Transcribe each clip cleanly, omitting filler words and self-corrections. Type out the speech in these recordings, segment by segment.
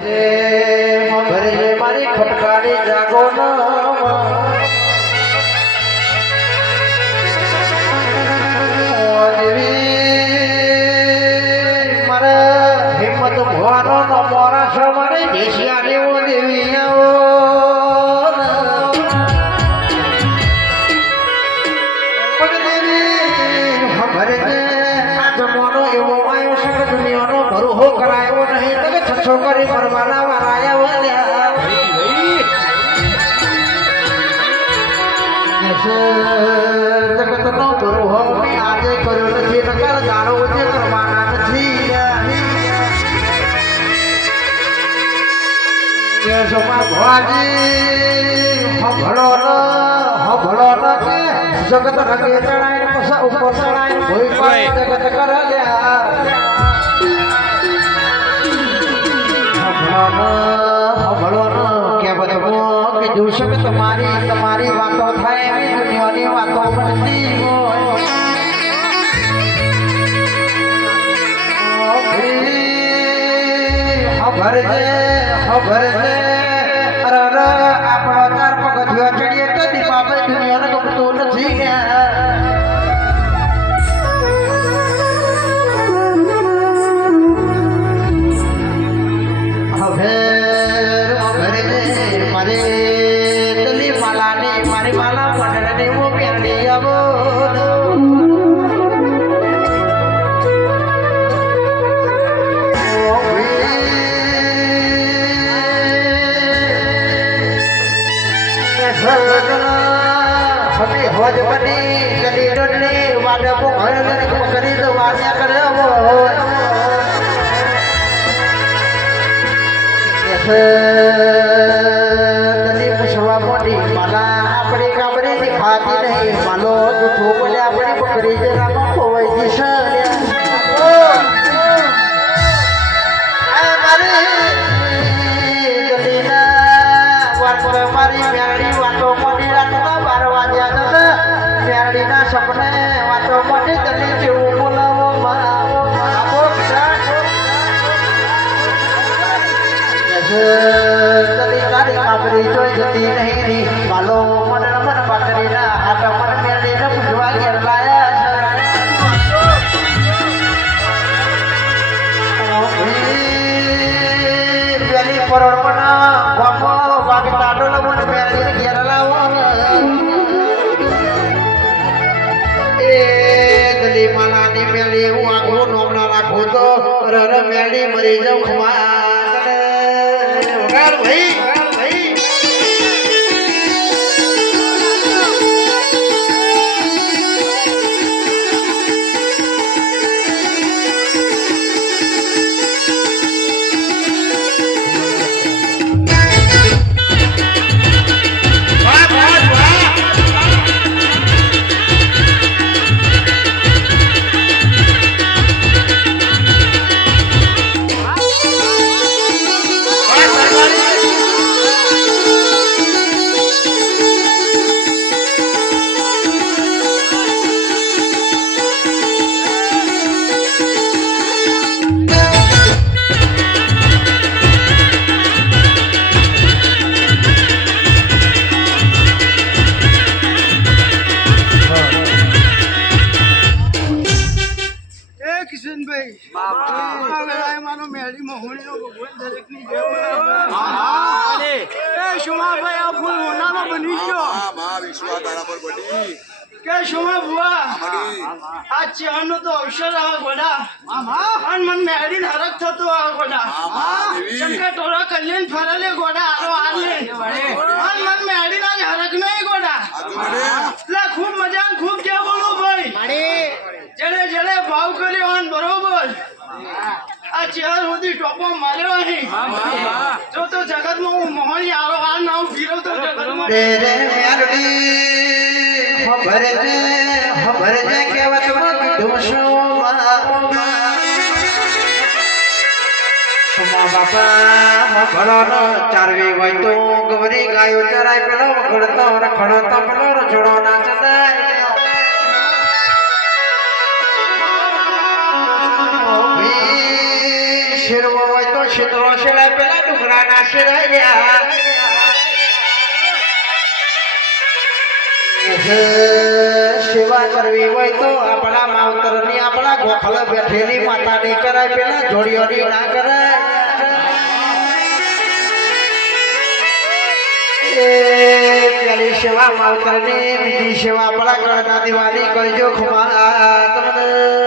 મારી ફટકારી જાગો મારા હિંમત ભવાનો મોરા છો મારે દેશિયા દેવો દેવી આવો કરાયો નહીં તો કે છસો કરી પરવાના વાળાયા વાળ્યા જગતનો બરોહો આજે કર્યો નથી નકર ગાળો જે કરવાના નથી કેશોમાં ભવાજી હભળો ન કે જગત રંગે ચડાય પછા ઉપર ચડાય કોઈ પણ જગત કર લ્યા તમારી વાતો થાય એવી દુનિયાની વાતો બનતી આપણો ચાર પગથિયો ચડીએ તો દીપાભાઈ દુનિયાને ગમતું નથી મારી માલા મંડળને હું પહેરી આવો હવે હોજ બની ગલી ડોલી વાડકો ઘર કરી દો વાસ્યા કરાવો દલી પૂછવા મોટી માલા આપણી કાબરી દેખાતી નહીં માલો જૂઠું બોલે આપણી પકડી જરામાં ખોવાઈ જશે મારી મેરડી વાતો મોટી રાતના 12 વાગ્યા હતા મેરડીના સપને વાતો મોટી દલી જેવું બોલાવો તારી કાબરી જોઈ જતી નહીં માલો મન પાકડીના હાથ મન મેળીને પૂજવા ઘેર લાયા પેલી પરોળપના ગોમો વાગતા ડોલો મને મેળીને ઘેર લાવો એ દલી માલાની મેળી હું આગળ નોમના રાખું તો રર મેળી મરી જાઉં ખમા ભાઈ તો અવસર આવે ગોડા અને મન મેળીને હરક થતો આવે ગોડા શંકર ટોળા કલ્યાણ ફરલે ગોડા આરો આલે અને મન મેળીના જ હરક નહીં ગોડા એટલે ખૂબ મજા ખૂબ જે બોલું ભાઈ જેને જેને ભાવ કર્યો અને બરોબર આ ચેહર સુધી ટોપો માર્યો અહીં જો તો જગતમાં હું મોહણી આરો હાલ ના હું ફીરવતો જગતમાં ખબર છે કેવતમાં બાપા ભણો ચારવી હોય તો ગવરી ગાયો ચરાય પેલો ઘડતો રખડતો પેલો રજોડો ના ચડાય શેરવો હોય તો શીતળો શેડાય પેલા ના શિરાયા સેવા કરવી હોય તો આપણા માવતરની આપણા ગોખલ બેઠેલી માતાની કરાય પેલા જોડીઓની ના કરાય પેલી સેવા માવતરની બીજી સેવા આપણા ગણના દિવાળી કરજો ખુમા તમને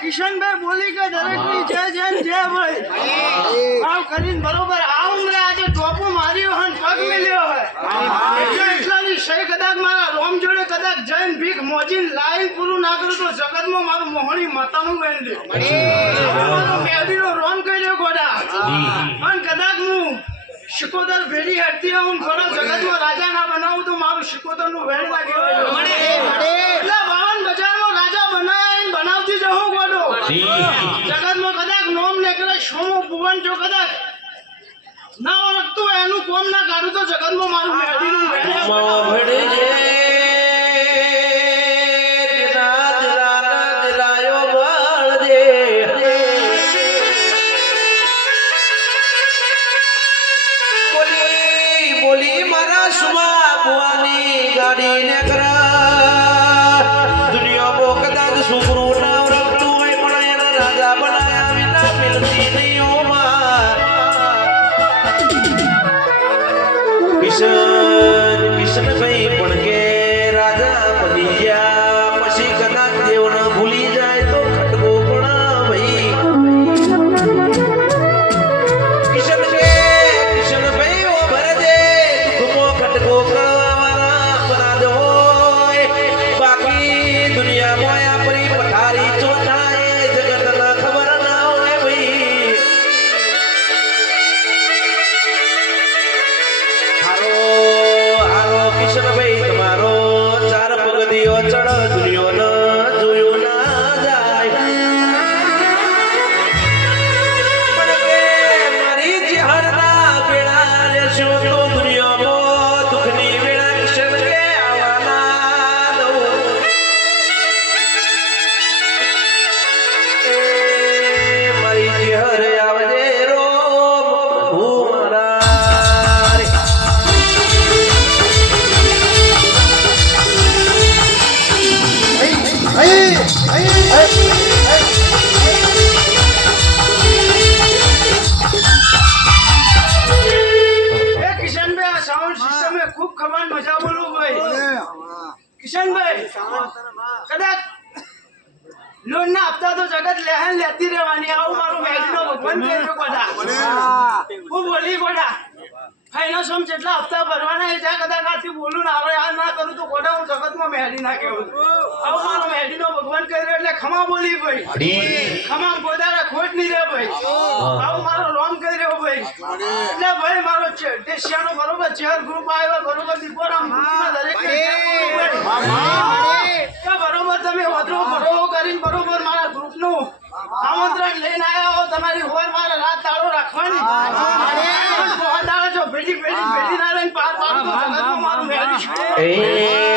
કિશનભાઈ બોલી કે દરેકની જય જય જય ભાઈ આવ કરીને બરોબર આવું ને આજે ટોપો માર્યો હોય પગ મિલ્યો હોય એટલાની સહી કદાચ મારા રોમ જોડે કદાચ જૈન ભીખ મોજીન લાઈન પૂરું ના કરું તો જગતમાં મારું મોહણી માતાનું બેન લે મારો મેદીનો રોમ કર્યો ગોડા અને કદાચ હું શિકોદર ભેડી હટતી આવું ઘણો જગતમાં રાજા ના બનાવું તો મારું શિકોદરનું વેણ લાગે એટલે 52 બજારમાં રાજા બનાવતી જવું ગોડો જગતમાં કદાચ નોમ ને કરે સોમો ભુવન જો કદાચ ના ઓળખતું હોય એનું કોમ ના કાઢું તો જગતમાં મારું મેદીનું વેણ કિશનભાઈ પણ કે રાજા બની ગયા પછી કદાચ દેવને ભૂલી જાય તો ખટકો પણ ભાઈ કિશનભાઈ ઓ ભરજે દુખમો ખટકો કરવાવાળા અપરાધ હોય બાકી દુનિયામાં આપણી પથારી ચોથાય જગતના ખબર ના હોય ભાઈ કિશનભાઈ તમારો ચાર પગથિયો ચડ દુનિયો ન જોયો ના જાય પણ કે મારી જહરના વેળા લેશો તો દુનિયામાં દુઃખની વેળા કિશન કે આવવાના દઉં મારી જહર આવજે રોમ હું મારા ખૂબ ખબર મજા બોલું ભાઈ કિશનભાઈ કદાચ લોન ના આપતા તો જગત લહેન લેતી રહેવાની આવું મારું મેચનો ભગવાન કહેજો કોડા હું બોલી કોડા ફાઈનો સમ જેટલા હપ્તા ભરવાના એ જ્યાં કદાચ આથી બોલું ને આપણે આ ના કરું તો કોડા હું જગતમાં મહેડી ના કહેવું આવું મારો મહેડીનો ભગવાન કર્યો એટલે ખમા બોલી ભાઈ ખમા ગોદારા ખોટ નહીં રે ભાઈ આવું મારો રોમ કર્યો ભાઈ એટલે ભાઈ મારો દેશિયાનો બરોબર ચેર ગ્રુપ આવ્યો બરોબર દીપોરામ દરેક બરોબર તમે વધરો ભરો કરીને બરોબર મારા ગ્રુપનું આમંત્રણ લઈને આવ્યા હો તમારી હોય મારે રાત દાડો રાખવાની ભેડી ના રહીને પાર પાડતો જગતમાં મારું મેળી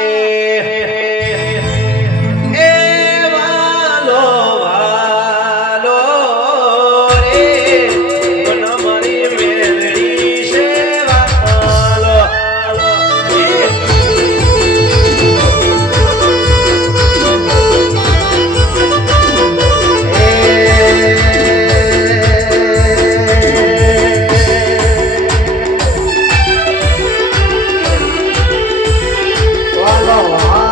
Wow.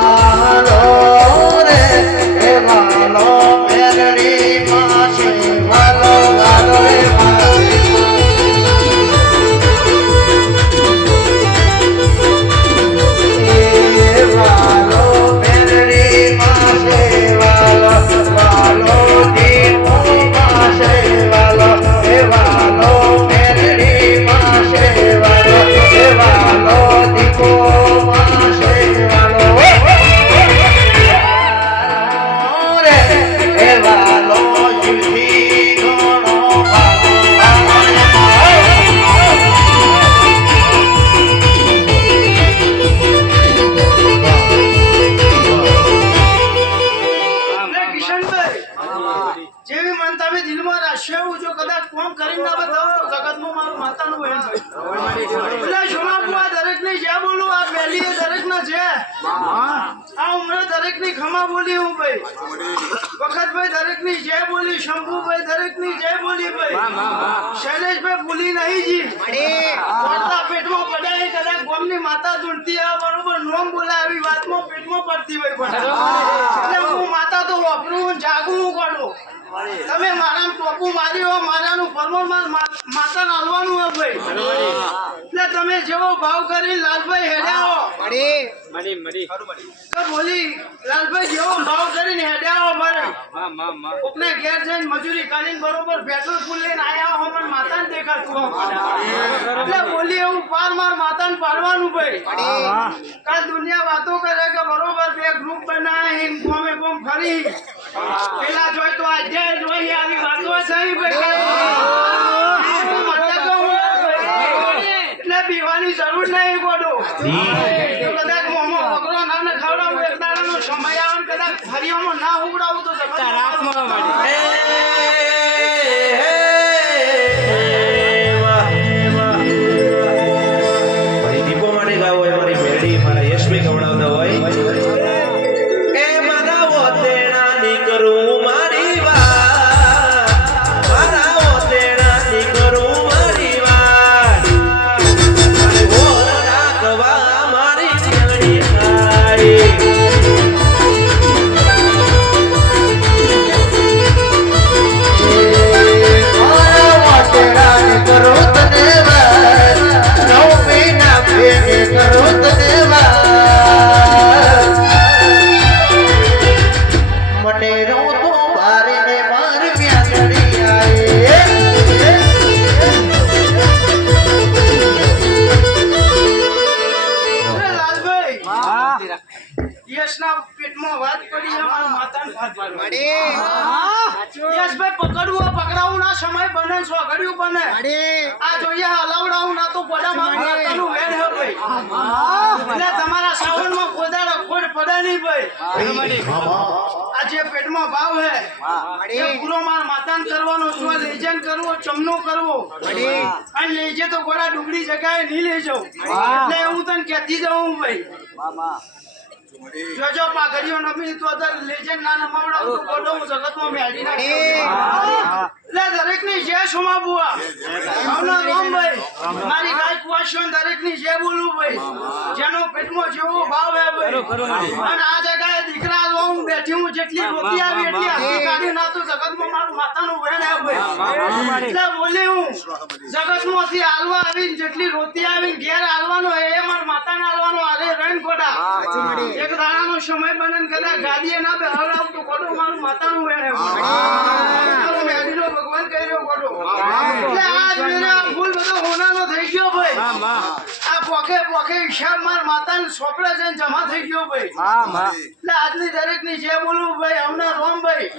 ઉંમર છે આ ઉંમરે દરેકની ખમા બોલી હું ભાઈ વખતભાઈ દરેકની જય બોલી શંભુભાઈ દરેકની જય બોલી ભાઈ શૈલેષભાઈ ભૂલી નહીં જી પડતા પેટમાં પડાય કદાચ ગોમની માતા ધૂળતી આ બરોબર નોમ બોલાય આવી વાતમાં પેટમાં પડતી હોય પણ એટલે હું માતા તો વાપરું જાગું હું કરું તમે મારા ટોપું માર્યો મારાનું પરમોમાં માતા નાલવાનું હોય ભાઈ એટલે તમે જેવો ભાવ કરી લાલભાઈ હેડ્યાઓ કે બોલી લાલભાઈ જેવો ભાવ કરીને હેડ્યાઓ મારે કોકને ઘેર જઈને મજૂરી કરીને બરોબર પેટ્રોલ ફૂલ લઈને આયા હો પણ માતાને દેખાતું એટલે બોલી એવું પાર માર માતાને પાડવાનું ભાઈ કાલ દુનિયા વાતો કરે કે બરોબર બે ગ્રુપ બનાવી ગોમે ગોમ ફરી પેલા જોઈ તો આજે જોઈ આવી વાતો થઈ એટલે પીવાની જરૂર નહીં ગોડો કદાચ મોમો વગરો ના ને ખવડાવું એક દાડાનો સમય આવે કદાચ ફરીઓમાં ના ઉગડાવું તો દીપો માટે ગાવ હોય મારી મેળી મારા યશભાઈ ખવડાવતા હોય યશના પેટમાં વાત પડી અમારા માતાને ભાત પાડવા યશભાઈ પકડવું પકડાવું ના સમય બને સોગડ્યું બને આ જોઈએ હલાવડાવું ના તો ગોડામાં માતાનું વેણ હે ભાઈ એટલે તમારા શ્રાવણમાં કોદાળો ખોડ પડે નહીં ભાઈ આ જે પેટમાં ભાવ હે એ પૂરો માર માતાને કરવાનો શું લેજન કરવો ચમનો કરવો અને લેજે તો ગોડા ડુગડી જગાએ નહીં લેજો એટલે હું તને કહેતી જાઉં ભાઈ જોજો પાઘડીઓ નમી તો લેજેન્ડ ના નમાવડાવું તો ગોડો હું જગતમાં મેળી નાખી એટલે દરેકની જય સોમા બુઆ આવના રામ ભાઈ મારી ગાય કુવાશો દરેકની જય બોલું ભાઈ જેનો પેટમાં જેવો ભાવ હે ભાઈ અને આ જગ્યાએ દીકરા લો હું બેઠી હું જેટલી રોટી આવી એટલી હાથી કાઢી ના તો જગતમાં મારું માતાનું વેણ હે ભાઈ એટલે બોલી હું જગતમાંથી હાલવા આવીને જેટલી રોટી આવીને ઘેર હાલવાનો એ મારા માતાને હાલવાનો આરે રેણ ગોડા એક દાડાનો સમય બને કદાચ ગાડીએ ના બેહાવડાવ તો ગોડો મારું માતાનું વેણ હે મારું મેડીનો ભગવાન કર્યો ગોડો એટલે આજ મેરા ફૂલ બધો હોનાનો થઈ ગયો ભાઈ આ પોખે હિસાબ માર માતાને સોપડે જઈને જમા થઈ ગયો ભાઈ એટલે આજની દરેકની જે બોલું ભાઈ અમને રોમ ભાઈ